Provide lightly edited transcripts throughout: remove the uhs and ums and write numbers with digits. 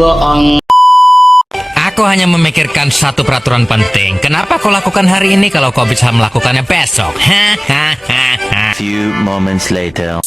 bohong. Aku hanya memikirkan satu peraturan penting. Kenapa kau lakukan hari ini kalau kau bisa melakukannya besok? Few moments later.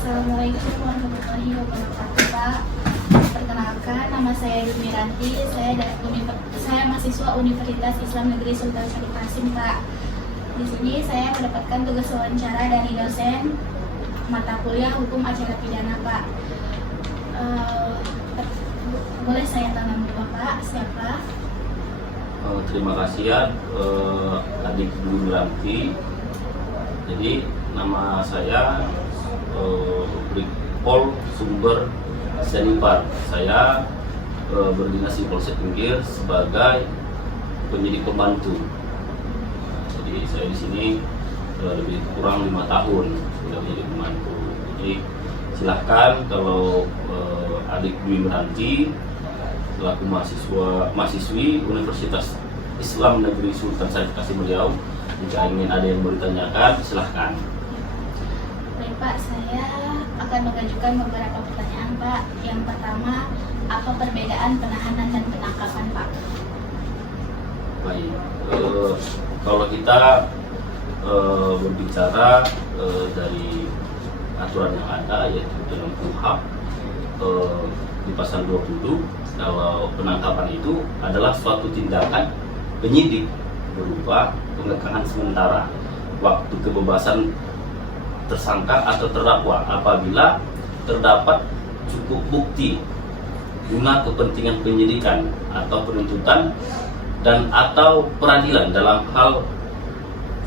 Assalamualaikum warahmatullahi wabarakatuh, Pak. Perkenalkan, nama saya Dumiranti. Saya mahasiswa Universitas Islam Negeri Sultan Syarif Qasim, Pak. Di sini saya mendapatkan tugas wawancara dari dosen mata kuliah Hukum Acara Pidana, Pak. Boleh saya tanya dulu, Pak, siapa? Terima kasih ya, adik Dumiranti. Jadi nama saya Brigpol Sumber Senipar. Saya berdinas di Polsek Pinggir sebagai penyidik pembantu. Jadi saya di sini lebih kurang 5 tahun sudah menjadi pembantu. Jadi silahkan kalau adik Dwi Meranti selaku mahasiswi Universitas Islam Negeri Sultan Syarif Qasim Riau, jika ingin ada yang mau ditanyakan silahkan. Baik, Pak, saya akan mengajukan beberapa pertanyaan, Pak. Yang pertama, apa perbedaan penahanan dan penangkapan, Pak? Baik, kalau kita berbicara dari aturan yang ada, yaitu dalam KUHP di pasal 20, kalau penangkapan itu adalah suatu tindakan penyidik berupa pengekangan sementara waktu kebebasan tersangka atau terdakwa apabila terdapat cukup bukti guna kepentingan penyidikan atau penuntutan dan atau peradilan dalam hal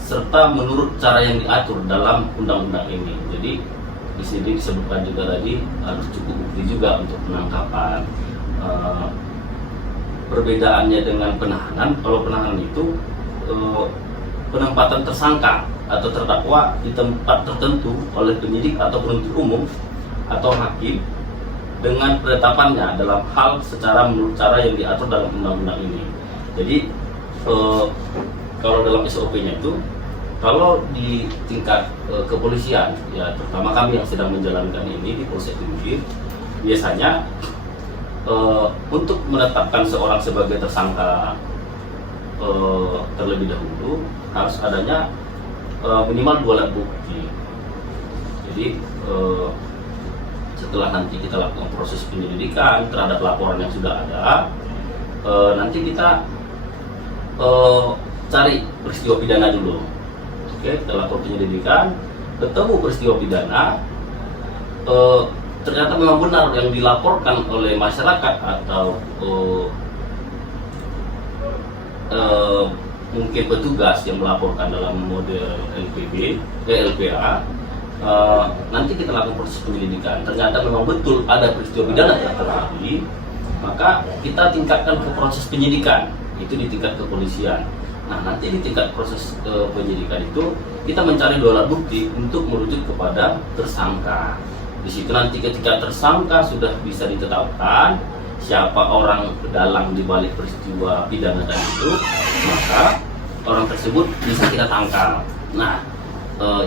serta menurut cara yang diatur dalam undang-undang ini. Jadi di sini disebutkan juga tadi harus cukup bukti juga untuk penangkapan. Perbedaannya dengan penahanan, kalau penahanan itu penempatan tersangka atau terdakwa di tempat tertentu oleh penyidik atau penuntut umum atau hakim dengan penetapannya dalam hal secara menurut cara yang diatur dalam undang-undang ini. Jadi kalau dalam SOP-nya itu, kalau di tingkat kepolisian, ya terutama kami yang sedang menjalankan ini di Polsek Pinggir, biasanya untuk menetapkan seorang sebagai tersangka terlebih dahulu harus adanya minimal 2 alat bukti. Jadi setelah nanti kita lakukan proses penyelidikan terhadap laporan yang sudah ada, nanti kita cari peristiwa pidana dulu. Oke, kita lakukan penyelidikan, ketemu peristiwa pidana, ternyata memang benar yang dilaporkan oleh masyarakat atau mungkin petugas yang melaporkan dalam model LPA, nanti kita lakukan proses penyelidikan. Ternyata memang betul ada peristiwa pidana yang terjadi, maka kita tingkatkan ke proses penyidikan, itu di tingkat kepolisian. Nah, nanti di tingkat proses penyidikan itu kita mencari 2 alat bukti untuk merujuk kepada tersangka. Di situ nanti ketika tersangka sudah bisa ditetapkan siapa orang dalang di balik peristiwa pidana tadi itu, maka orang tersebut bisa kita tangkap. Nah,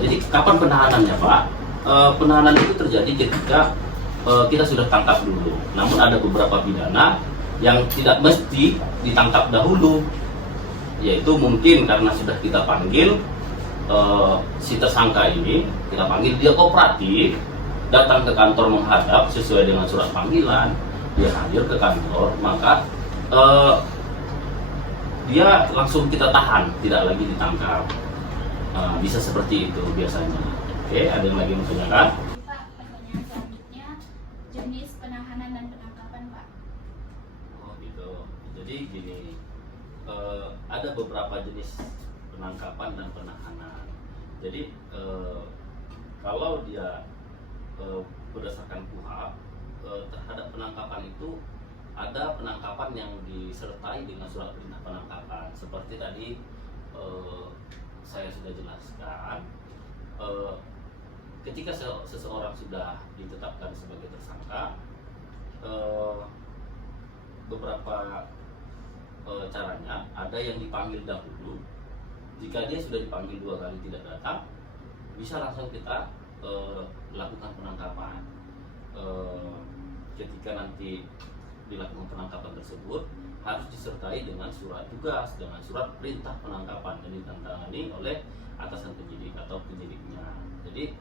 jadi kapan penahanannya, Pak? Penahanan itu terjadi ketika kita sudah tangkap dulu. Namun ada beberapa pidana yang tidak mesti ditangkap dahulu, yaitu mungkin karena sudah kita panggil si tersangka ini kita panggil, dia kooperatif, datang ke kantor menghadap sesuai dengan surat panggilan, dia hadir ke kantor, maka dia langsung kita tahan, tidak lagi ditangkap. Bisa seperti itu biasanya. Oke, ada yang lagi mau tanyakan? Pak, pertanyaan selanjutnya, jenis penahanan dan penangkapan, Pak. Oh gitu. Jadi gini, ada beberapa jenis penangkapan dan penahanan. Jadi kalau dia berdasarkan KUHP, terhadap penangkapan itu ada penangkapan yang disertai dengan surat perintah penangkapan. Seperti tadi saya sudah jelaskan, ketika seseorang sudah ditetapkan sebagai tersangka, beberapa caranya. Ada yang dipanggil dahulu. Jika dia sudah dipanggil 2 kali tidak datang, bisa langsung kita lakukan penangkapan. Ketika nanti dilakukan penangkapan tersebut harus disertai dengan surat tugas, dengan surat perintah penangkapan yang ditandatangani oleh atasan penyidik atau penyidiknya. Jadi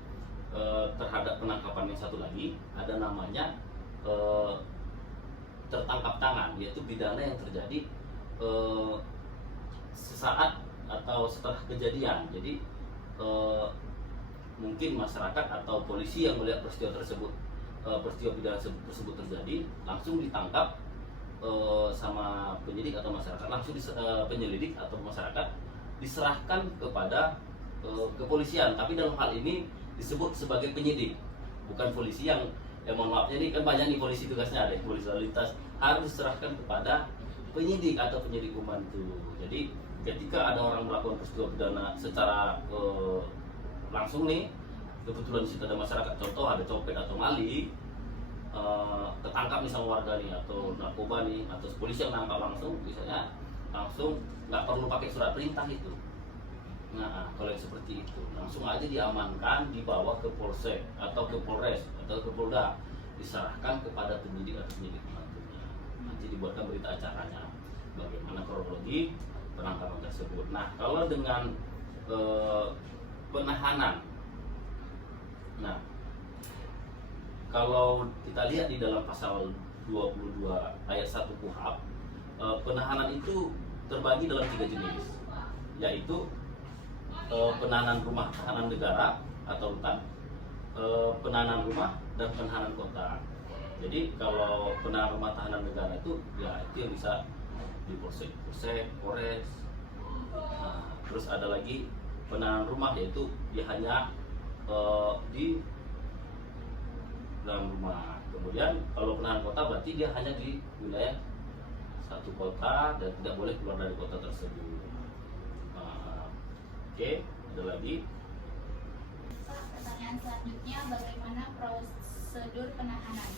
terhadap penangkapan yang satu lagi ada namanya tertangkap tangan, yaitu pidana yang terjadi sesaat atau setelah kejadian. Jadi mungkin masyarakat atau polisi yang melihat peristiwa tersebut, peristiwa pidana tersebut terjadi, langsung ditangkap sama penyidik atau masyarakat, langsung penyelidik atau masyarakat diserahkan kepada kepolisian. Tapi dalam hal ini disebut sebagai penyidik, bukan polisi yang mohon maaf, ini kan banyak nih polisi tugasnya, ada polisi lalu lintas, harus diserahkan kepada penyidik atau penyidik pembantu. Jadi ketika ada orang melakukan peristiwa pidana secara langsung nih, kebetulan di situ ada masyarakat, contoh ada copet atau maling, ketangkap misalnya warga nih, atau narkoba nih, atau polisi yang nangkap langsung, misalnya langsung nggak perlu pakai surat perintah itu. Nah, kalau yang seperti itu langsung aja diamankan, dibawa ke polsek atau ke polres atau ke polda, diserahkan kepada penyidik atau penyidik pembantunya. Nanti dibuatkan berita acaranya bagaimana kronologi penangkapan tersebut. Nah, kalau dengan penahanan, nah kalau kita lihat di dalam pasal 22 ayat 1 KUHP, penahanan itu terbagi dalam 3 jenis, yaitu penahanan rumah tahanan negara atau rutan, penahanan rumah, dan penahanan kota. Jadi kalau penahanan rumah tahanan negara itu ya itu yang bisa di polsek, polres. Nah, terus ada lagi penahanan rumah, yaitu dia hanya di dalam rumah. Kemudian kalau penahanan kota berarti dia hanya di wilayah satu kota dan tidak boleh keluar dari kota tersebut. Oke, ada lagi. Pak, pertanyaan selanjutnya, bagaimana prosedur penahanan?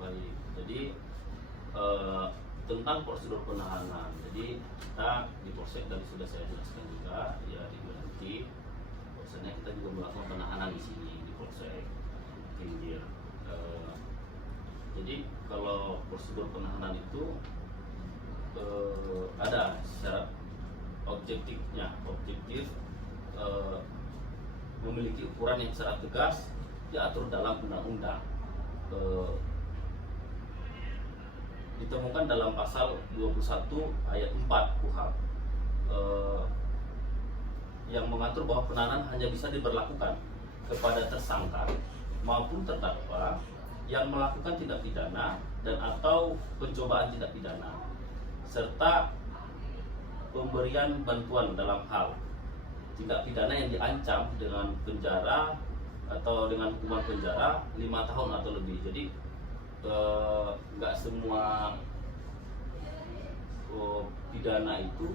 Baik, jadi tentang prosedur penahanan, jadi kita di polsek tadi sudah saya jelaskan juga, ya di Wilanti, bahwasanya kita juga melakukan penahanan di sini di polsek pinggir. Jadi kalau prosedur penahanan itu ada secara objektif memiliki ukuran yang secara tegas diatur dalam undang-undang. Ditemukan dalam pasal 21 ayat 4 KUHP yang mengatur bahwa penahanan hanya bisa diberlakukan kepada tersangka maupun terdakwa yang melakukan tindak pidana dan atau pencobaan tindak pidana, serta pemberian bantuan dalam hal tindak pidana yang diancam dengan penjara atau dengan hukuman penjara 5 tahun atau lebih. Jadi nggak semua pidana itu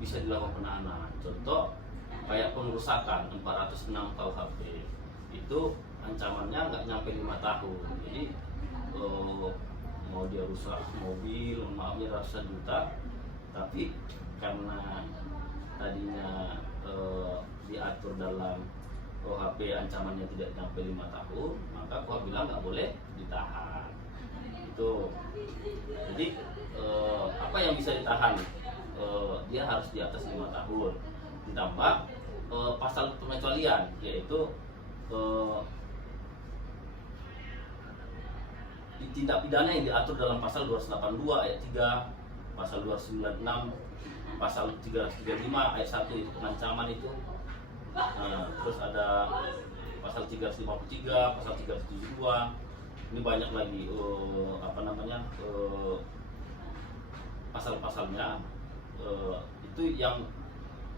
bisa dilakukan penahanan. Contoh kayak pengerusakan 406 KUHP itu ancamannya nggak nyampe 5 tahun. Jadi mau dia rusak mobil, maafnya ratusan juta, tapi karena tadinya diatur dalam KUHP ancamannya tidak sampai 5 tahun, maka KUHP bilang nggak boleh ditahan. Itu. Jadi apa yang bisa ditahan dia harus di atas 5 tahun. Ditambah pasal pengecualian, yaitu tindak pidana yang diatur dalam pasal 282 ayat 3, pasal 296, pasal 335 ayat 1 itu pengancaman itu. Terus ada pasal 353, pasal 372. Ini banyak lagi pasal-pasalnya. Itu yang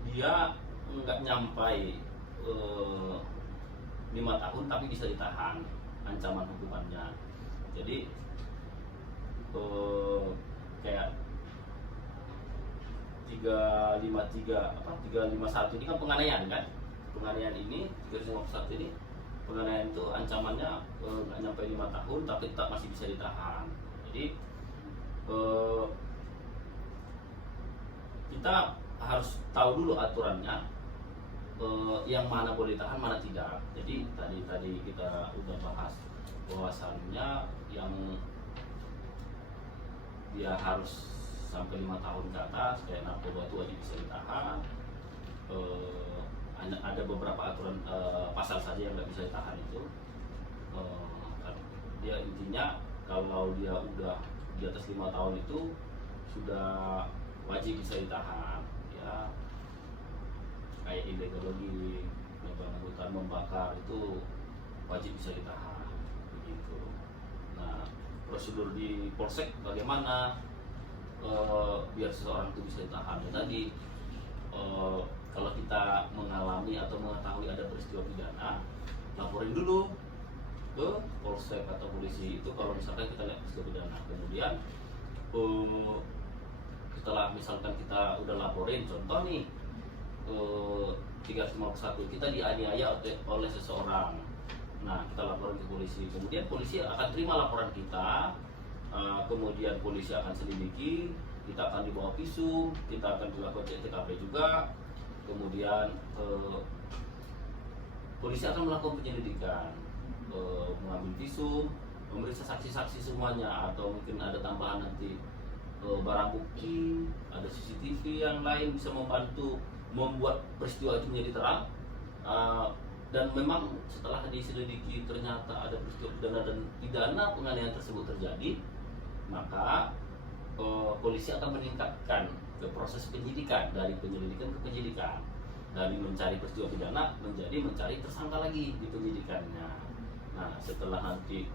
dia nggak nyampai 5 tahun tapi bisa ditahan ancaman hukumannya. Jadi kayak 351 ini kan penganiayaan kan? Penganiayaan ini 351 ini penganiayaan itu ancamannya nggak nyampe 5 tahun tapi tetap masih bisa ditahan. Jadi kita harus tahu dulu aturannya, yang mana boleh ditahan, mana tidak. Jadi tadi kita udah bahas bahwasannya yang dia harus sampai 5 tahun ke atas kayak narkoba itu wajib bisa ditahan. Ada beberapa aturan pasal saja yang nggak bisa ditahan itu. Dia intinya kalau dia udah di atas 5 tahun itu sudah wajib bisa ditahan ya, kayak illegal logging, hutan membakar itu wajib bisa ditahan begitu. Nah, prosedur di polsek bagaimana biar seseorang itu bisa ditahan? Ya, tadi kalau kita mengalami atau mengetahui ada peristiwa pidana, laporin dulu ke polsek atau polisi. Itu kalau misalkan kita lihat peristiwa pidana, kemudian setelah misalkan kita udah laporin, contoh nih 351 kita dianiaya oleh seseorang. Nah, kita laporin ke polisi, kemudian polisi akan terima laporan kita, kemudian polisi akan selidiki, kita akan dibawa visum, kita akan dilakukan cek TKP juga, kemudian polisi akan melakukan penyelidikan, mengambil visum, memeriksa saksi-saksi semuanya, atau mungkin ada tambahan nanti barang bukti, ada CCTV yang lain bisa membantu membuat peristiwa itu menjadi terang. Dan memang setelah diselidiki ternyata ada peristiwa pidana dan pidana penganiayaan tersebut terjadi, maka polisi akan meningkatkan ke proses penyidikan, dari penyelidikan ke penyidikan, dari mencari peristiwa pidana menjadi mencari tersangka lagi di penyidikannya. Nah, setelah nanti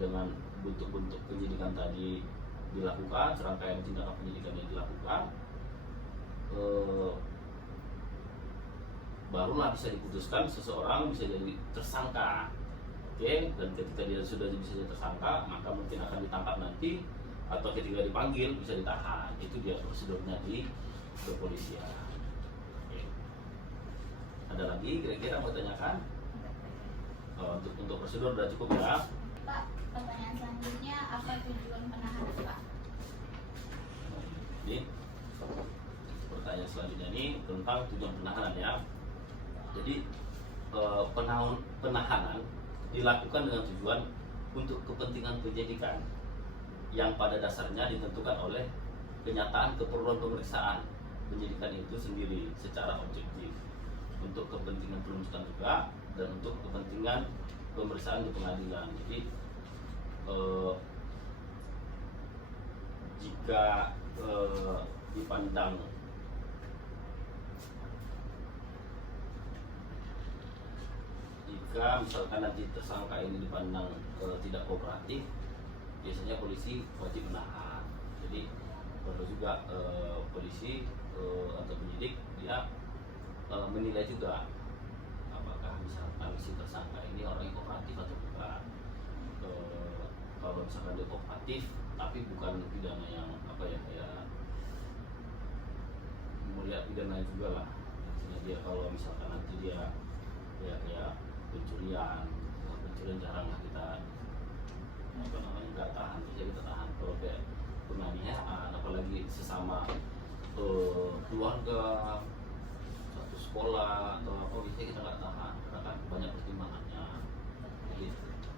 dengan bentuk-bentuk penyidikan tadi dilakukan, serangkaian tindakan penyidikan yang dilakukan, barulah bisa diputuskan seseorang bisa jadi tersangka. Oke, dan ketika dia sudah bisa jadi tersangka, maka mungkin akan ditangkap nanti, atau ketika dipanggil bisa ditahan. Itu dia prosedurnya di kepolisian. Oke. Ada lagi kira-kira mau tanyakan? Untuk prosedur sudah cukup ya. Pak, pertanyaan selanjutnya, apa tujuan penahanan, Pak? Jadi pertanyaan selanjutnya ini tentang tujuan penahanan ya. Jadi penahanan dilakukan dengan tujuan untuk kepentingan penyidikan yang pada dasarnya ditentukan oleh kenyataan keperluan pemeriksaan penyidikan itu sendiri secara objektif, untuk kepentingan penuntutan juga, dan untuk kepentingan pemeriksaan di pengadilan. Jadi jika dipandang jika misalkan nanti tersangka ini dipandang tidak kooperatif, biasanya polisi wajib menahan. Jadi perlu juga polisi atau penyidik dia menilai juga apakah misalkan si tersangka ini orang yang kooperatif atau bukan. Kalau misalkan dia kooperatif tapi bukan pidana yang kayak melihat pidana juga lah. Maksudnya dia kalau misalkan nanti dia kayak pencurian jarang lah kita nggak tahan, jadi kita tahan. Kalau kayak penganiayaan, apalagi sesama keluarga, satu sekolah atau apa, biasanya kita nggak tahan karena kan banyak pertimbangannya. Jadi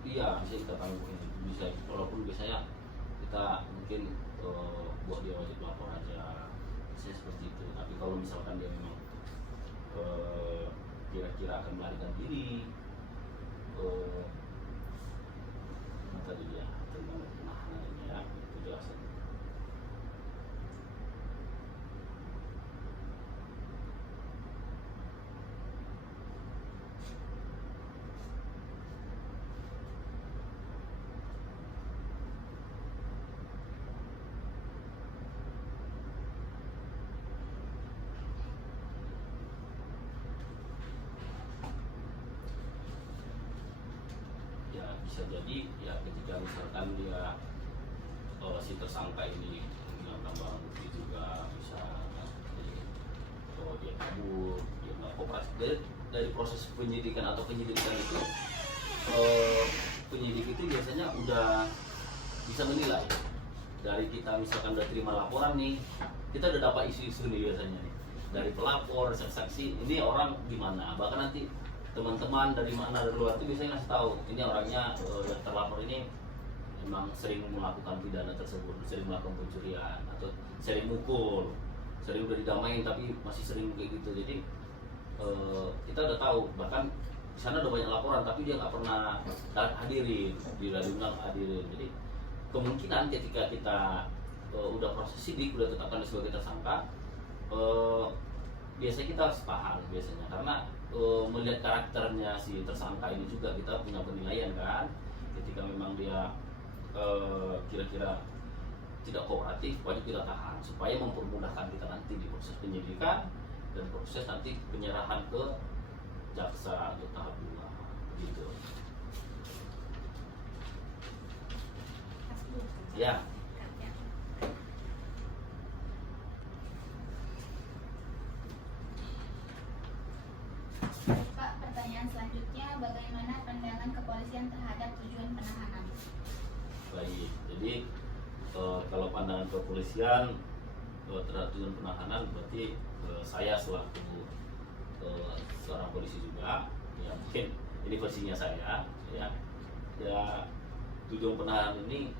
iya bisa kita tangguhin, bisa walaupun biasanya kita mungkin buat dia wajib lapor aja prosesnya seperti itu. Tapi kalau misalkan dia memang kira-kira akan melarikan diri, tadi dia tentang penahanan ini ya, itu jelasan. Ya bisa jadi ya ketika misalkan dia si tersangka ini menghilangkan barang bukti juga bisa, jadi kalau dia kabur, dia nggak kooperatif dari proses penyidikan atau penyelidikan itu, penyidik itu biasanya udah bisa menilai dari kita misalkan udah terima laporan nih, kita udah dapat isu-isu nih biasanya nih dari pelapor, saksi, ini orang gimana, bahkan nanti teman-teman dari mana dari luar itu biasanya ngasih tahu ini orangnya yang terlapor ini memang sering melakukan pidana tersebut, sering melakukan pencurian atau sering mukul, sering udah didamain tapi masih sering kayak gitu. Jadi kita udah tahu, bahkan di sana udah banyak laporan tapi dia nggak pernah hadirin, bila diundang hadirin. Jadi kemungkinan ketika kita udah proses sidik, udah tetapkan sebagai tersangka, biasanya kita harus tahan biasanya, karena melihat karakternya si tersangka ini juga kita punya penilaian kan. Ketika memang dia kira-kira tidak kooperatif, wajib kita tahan supaya mempermudahkan kita nanti di proses penyidikan dan proses nanti penyerahan ke jaksa untuk tahap 2 gitu. Ya. Pak, pertanyaan selanjutnya, bagaimana pandangan kepolisian terhadap tujuan penahanan? Baik, jadi kalau pandangan kepolisian terhadap tujuan penahanan, berarti saya selaku seorang polisi juga, ya mungkin ini versinya saya, ya tujuan penahanan ini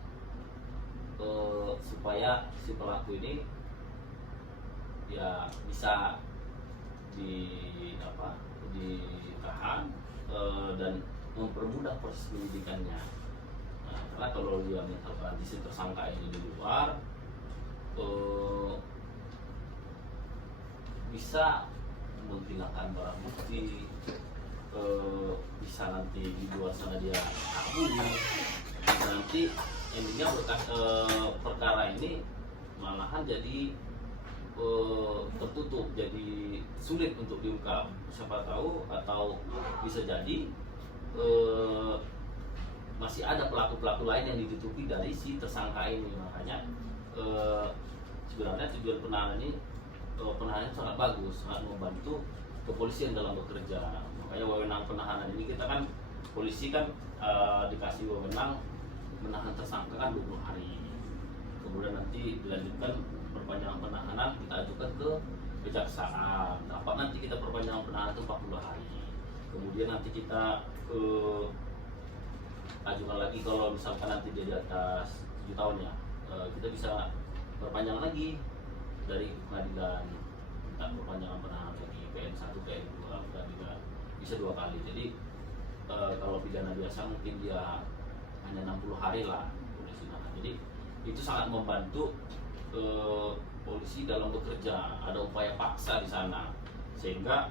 supaya si pelaku ini ya bisa ditahan dan mempermudah proses penyidikannya. Nah, karena kalau dia misalkan si tersangka ini di luar, bisa menghilangkan barang bukti, bisa nanti di luar sana dia kabur, nanti intinya perkara ini malahan jadi tertutup, jadi sulit untuk diungkap. Siapa tahu atau bisa jadi masih ada pelaku-pelaku lain yang ditutupi dari si tersangka ini. Makanya sebenarnya tujuan penahanan ini sangat bagus, sangat membantu kepolisian dalam bekerja. Makanya wewenang penahanan ini, kita kan polisi kan dikasih wewenang menahan tersangka kan 20 hari. Kemudian nanti dilanjutkan perpanjangan penahanan, kita ajukan ke kejaksaan. Dapat nanti kita perpanjangan penahanan itu 40 hari. Kemudian nanti kita ajukan lagi kalau misalkan nanti dia di atas 7 tahun ya, kita bisa perpanjangan lagi dari pengadilan, minta perpanjangan penahanan lagi PN1, PN2, pengadilan bisa 2 kali. Jadi kalau pidana biasa mungkin dia hanya 60 hari lah polisi nahan. Jadi itu sangat membantu polisi dalam bekerja, ada upaya paksa di sana sehingga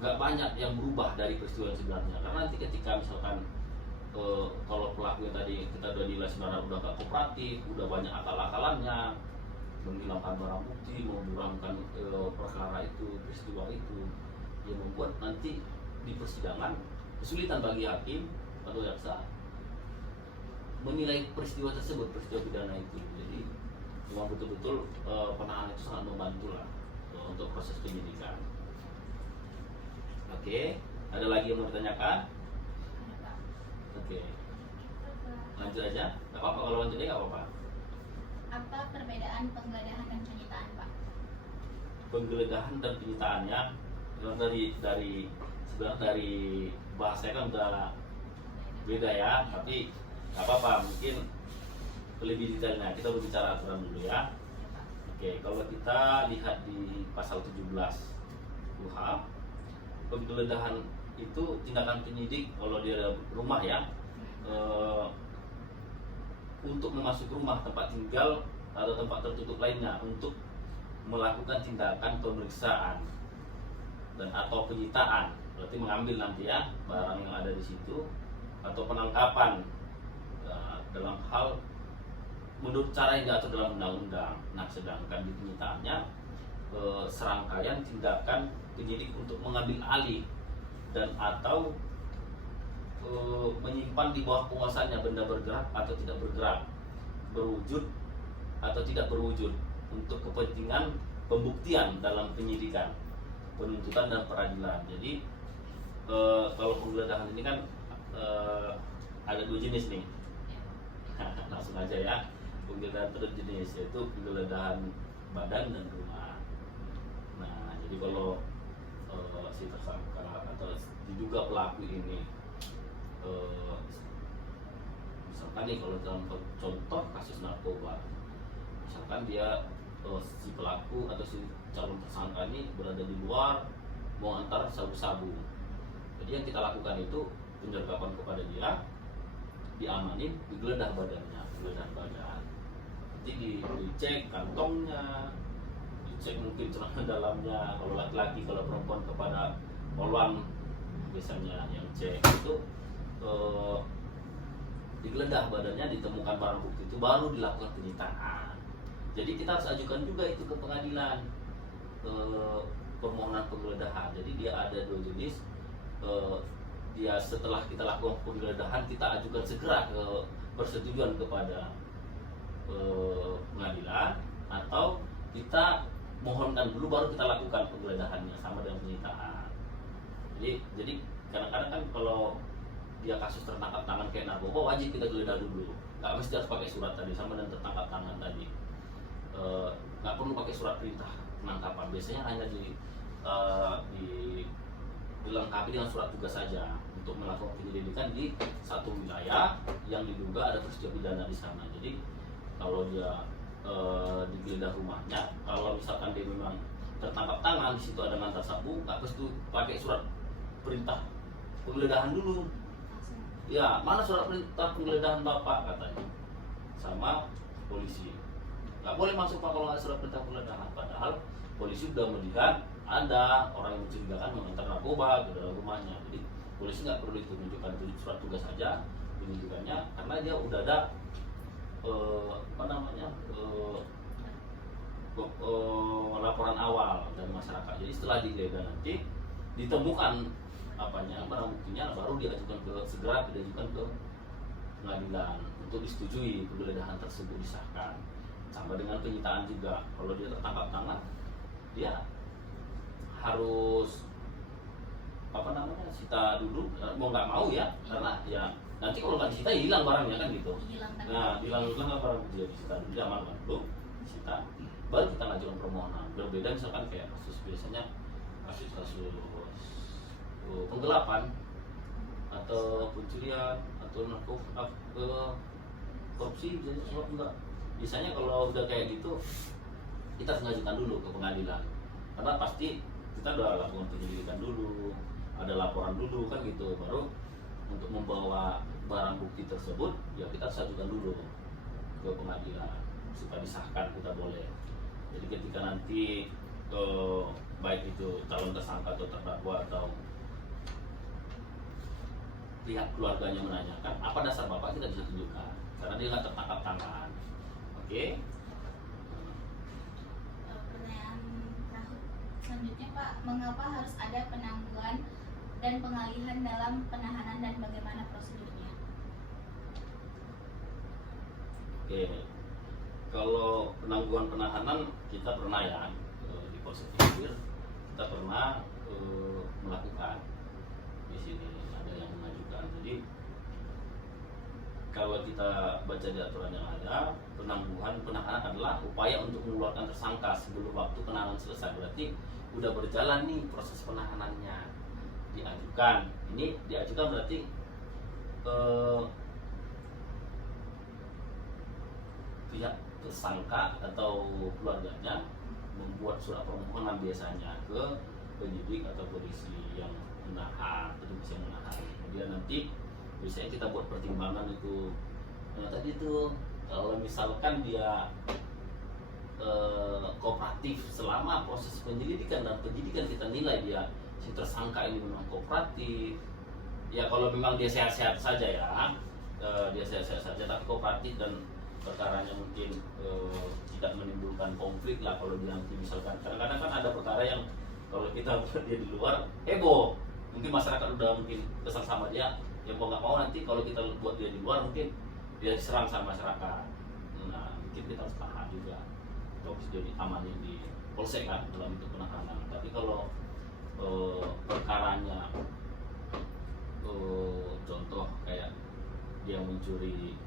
nggak banyak yang berubah dari peristiwa yang sebenarnya. Karena nanti ketika misalkan kalau pelaku yang tadi kita udah nilai sebenarnya udah nggak kooperatif, udah banyak akal-akalannya, menghilangkan barang bukti, memburamkan perkara itu, peristiwa itu, yang membuat nanti di persidangan kesulitan bagi hakim atau jaksa menilai peristiwa tersebut, peristiwa pidana itu. Jadi memang betul-betul penahanan itu sangat membantu lah untuk proses penyidikan. Oke, ada lagi yang mau ditanyakan? Oke, lanjut aja. Gak apa-apa, kalau lanjut aja gak apa-apa. Apa perbedaan penggeledahan dan penyitaan, Pak? Penggeledahan dan penyitaannya sebenarnya dari bahasanya kan udah beda ya, tapi gak apa-apa, mungkin lebih detailnya kita berbicara aturan dulu ya. Oke, kalau kita lihat di pasal 17 KUHP, penggeledahan itu tindakan penyidik kalau dia ada rumah ya, untuk memasuki rumah, tempat tinggal atau tempat tertutup lainnya untuk melakukan tindakan pemeriksaan dan atau penyitaan, berarti mengambil nanti ya barang yang ada di situ, atau penangkapan dalam hal menurut cara yang diatur dalam undang-undang. Nah, sedangkan di penyitaannya serangkaian tindakan penyidik untuk mengambil alih dan atau menyimpan di bawah penguasaannya benda bergerak atau tidak bergerak, berwujud atau tidak berwujud untuk kepentingan pembuktian dalam penyidikan, penuntutan dan peradilan. Jadi kalau penggeledahan ini kan ada dua jenis nih. Langsung aja ya. Penggeledahan itu jenis, yaitu penggeledahan badan dan rumah. Nah, jadi kalau si tersangka atau diduga pelaku ini, misalkan nih kalau dalam contoh kasus narkoba, misalkan dia si pelaku atau si calon tersangka ini berada di luar mau antar sabu-sabu, jadi yang kita lakukan itu penyergapan kepada dia, diamanin, digeledah badannya, digeledah badan. Jadi dicek kantongnya, dicek mungkin celana dalamnya, kalau laki-laki, kalau perempuan kepada poluan biasanya yang cek itu, digeledah badannya, ditemukan barang bukti itu baru dilakukan penyitaan. Jadi kita harus ajukan juga itu ke pengadilan, permohonan penggeledahan. Jadi dia ada dua jenis, dia setelah kita lakukan penggeledahan kita ajukan segera ke persetujuan kepada pengadilan, atau kita mohonkan dulu baru kita lakukan penggeledahannya, sama dengan penyitaan. Jadi kadang-kadang kan kalau dia kasus tertangkap tangan kayak narkoba, wajib kita geledah dulu, nggak mesti harus pakai surat tadi, sama dengan tertangkap tangan tadi, nggak perlu pakai surat perintah penangkapan, biasanya hanya dilengkapi dengan surat tugas saja untuk melakukan penyelidikan di satu wilayah yang diduga ada peristiwa pidana di sana. Jadi kalau dia digeledah rumahnya, kalau misalkan dia memang tertangkap tangan di situ ada mantan sabu, nggak perlu pakai surat perintah penggeledahan dulu. Ya, mana surat perintah penggeledahan Bapak, katanya sama polisi. Nggak boleh masuk Pak kalau nggak surat perintah penggeledahan. Padahal polisi sudah melihat ada orang yang mencurigakan mengantar narkoba ke dalam rumahnya. Jadi polisi nggak perlu itu, menunjukkan surat tugas saja penunjukannya, karena dia udah ada laporan awal dari masyarakat. Jadi setelah digeledah nanti ditemukan barang buktinya, baru segera diajukan ke pengadilan untuk disetujui penggeledahan tersebut disahkan. Sama dengan penyitaan juga, kalau dia tertangkap tangan, dia harus sita dulu, mau nggak mau ya, karena ya nanti kalau nggak disita hilang barangnya kan gitu. Nah, hilang barang dia disita dulu, diamankan dulu, disita, baru kita ngajukan permohonan. Berbeda misalkan kayak biasanya kasus penggelapan atau pencurian atau korupsi, jadi enggak. Biasanya kalau udah kayak gitu kita harus ngajukan dulu ke pengadilan, karena pasti kita udah lakukan penyelidikan dulu, ada laporan dulu kan gitu, baru untuk membawa barang bukti tersebut ya kita harus ajukan dulu ke pengadilan supaya disahkan kita boleh. Jadi ketika nanti baik itu calon tersangka atau terdakwa atau pihak keluarganya menanyakan apa dasar Bapak, kita bisa tunjukkan karena dia nggak tertangkap tangan. Oke. Pertanyaan selanjutnya Pak, mengapa harus ada penangguhan dan pengalihan dalam penahanan dan bagaimana prosedurnya? Oke, kalau penangguhan penahanan kita pernah ya di Polsek Cianjur kita pernah melakukan. Di sini ada yang mengajukan. Jadi kalau kita baca di aturan yang ada, penangguhan penahanan adalah upaya untuk mengeluarkan tersangka sebelum waktu penahanan selesai. Berarti udah berjalan nih proses penahanannya, diajukan. Ini diajukan berarti pihak tersangka atau keluarganya membuat surat permohonan biasanya ke penyidik atau polisi yang menahan, petugas yang menahan. Kemudian nanti biasanya kita buat pertimbangan itu. Nah, tadi itu kalau misalkan dia kooperatif selama proses penyelidikan dan penyidikan, kita nilai dia si tersangka ini memang kooperatif. Ya kalau memang dia sehat-sehat saja ya, dia sehat-sehat saja tapi kooperatif dan perkaranya mungkin tidak menimbulkan konflik lah. Kalau dia nanti misalkan kadang-kadang kan ada perkara yang kalau kita buat dia di luar heboh, mungkin masyarakat udah mungkin kesal sama dia, ya mau nggak mau nanti kalau kita buat dia di luar mungkin dia diserang sama masyarakat. Nah mungkin kita harus tahan juga, kalau bisa jadi amannya di polsek kan dalam bentuk penahanan. Tapi kalau perkaranya contoh kayak dia mencuri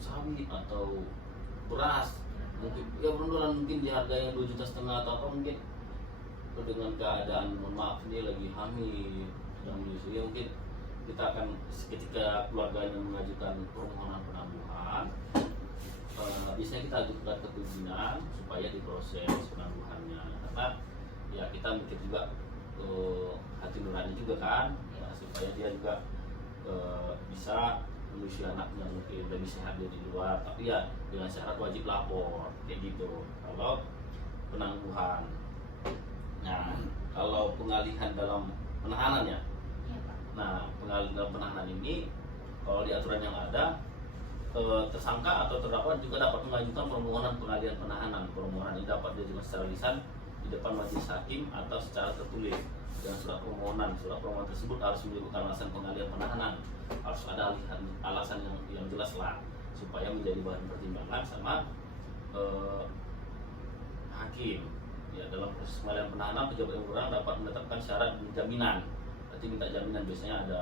sawit atau beras, mungkin ya beneran mungkin di harganya 2,5 juta atau apa, mungkin dengan keadaan mohon maaf ini lagi hamil dan menyusui, ya mungkin kita akan ketika keluarganya mengajukan permohonan penangguhan, biasanya kita ajukan ke pimpinan supaya diproses penangguhannya, karena ya kita mikir juga hati nurani juga kan, ya, supaya dia juga bisa menyusui anaknya mungkin lebih sehat dia di luar, tapi ya dengan syarat wajib lapor kayak gitu kalau penangguhan. Nah kalau pengalihan dalam penahanan ya, nah pengalihan dalam penahanan ini kalau di aturan yang ada, tersangka atau terdakwa juga dapat mengajukan permohonan pengalihan penahanan. Permohonan ini dapat diajukan secara lisan di depan majelis hakim atau secara tertulis dengan surat permohonan. Surat permohonan tersebut harus menyebutkan alasan pengalihan penahanan, harus ada alasan yang jelas lah supaya menjadi bahan pertimbangan sama hakim. Ya, dalam proses pengalihan penahanan pejabat yang berwenang dapat menetapkan syarat jaminan. Berarti minta jaminan, biasanya ada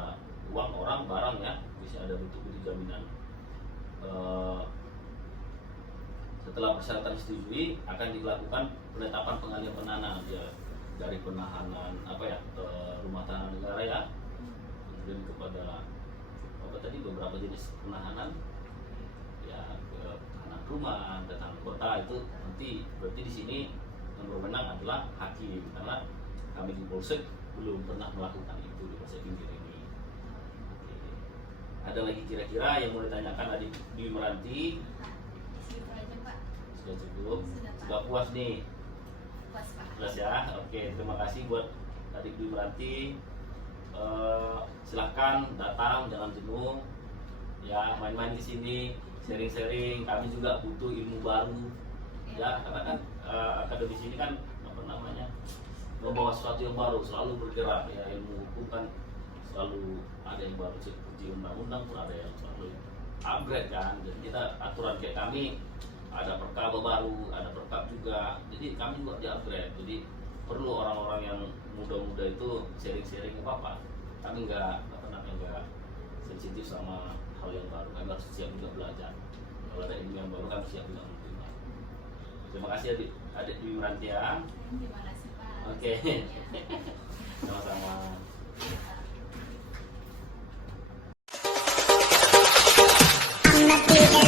uang, orang, barang ya, bisa ada bentuk jaminan. Setelah persyaratan disetujui akan dilakukan penetapan pengalihan penahanan ya, dari penahanan rumah tahanan negara ya, kemudian kepada beberapa jenis penahanan ya, ke tahanan rumah, ke tahanan kota. Itu nanti berarti di sini yang berwenang adalah hakim, karena kami di polsek belum pernah melakukan itu di polsek pinggir ini. Oke. Ada lagi kira-kira yang mau ditanyakan adik Dwi Meranti? Segitu aja Pak. Sudah cukup? Sudah, Pak. Sudah puas nih? Puas Pak. Puas ya? Oke, terima kasih buat adik Dwi Meranti. Silahkan datang, jangan jenuh ya, main-main di sini, sharing-sharing. Kami juga butuh ilmu baru ya, karena kan akademis ini kan membawa sesuatu yang baru, selalu bergerak ya. Ilmu hukum kan selalu ada yang baru, seperti undang-undang pun ada yang selalu upgrade kan. Jadi kita aturan kayak kami ada perkab baru, ada perkab juga, jadi kami juga di-upgrade. Jadi perlu orang-orang yang muda-muda itu sharing-sharing apa-apa. Kami nggak sensitif sama hal yang baru, kami harus siap juga belajar. Kalau ada ilmu yang baru kami siap juga menerima. Terima kasih adik Dwi Meranti ya. Terima kasih Pak. Oke. Sama-sama. Terima kasih.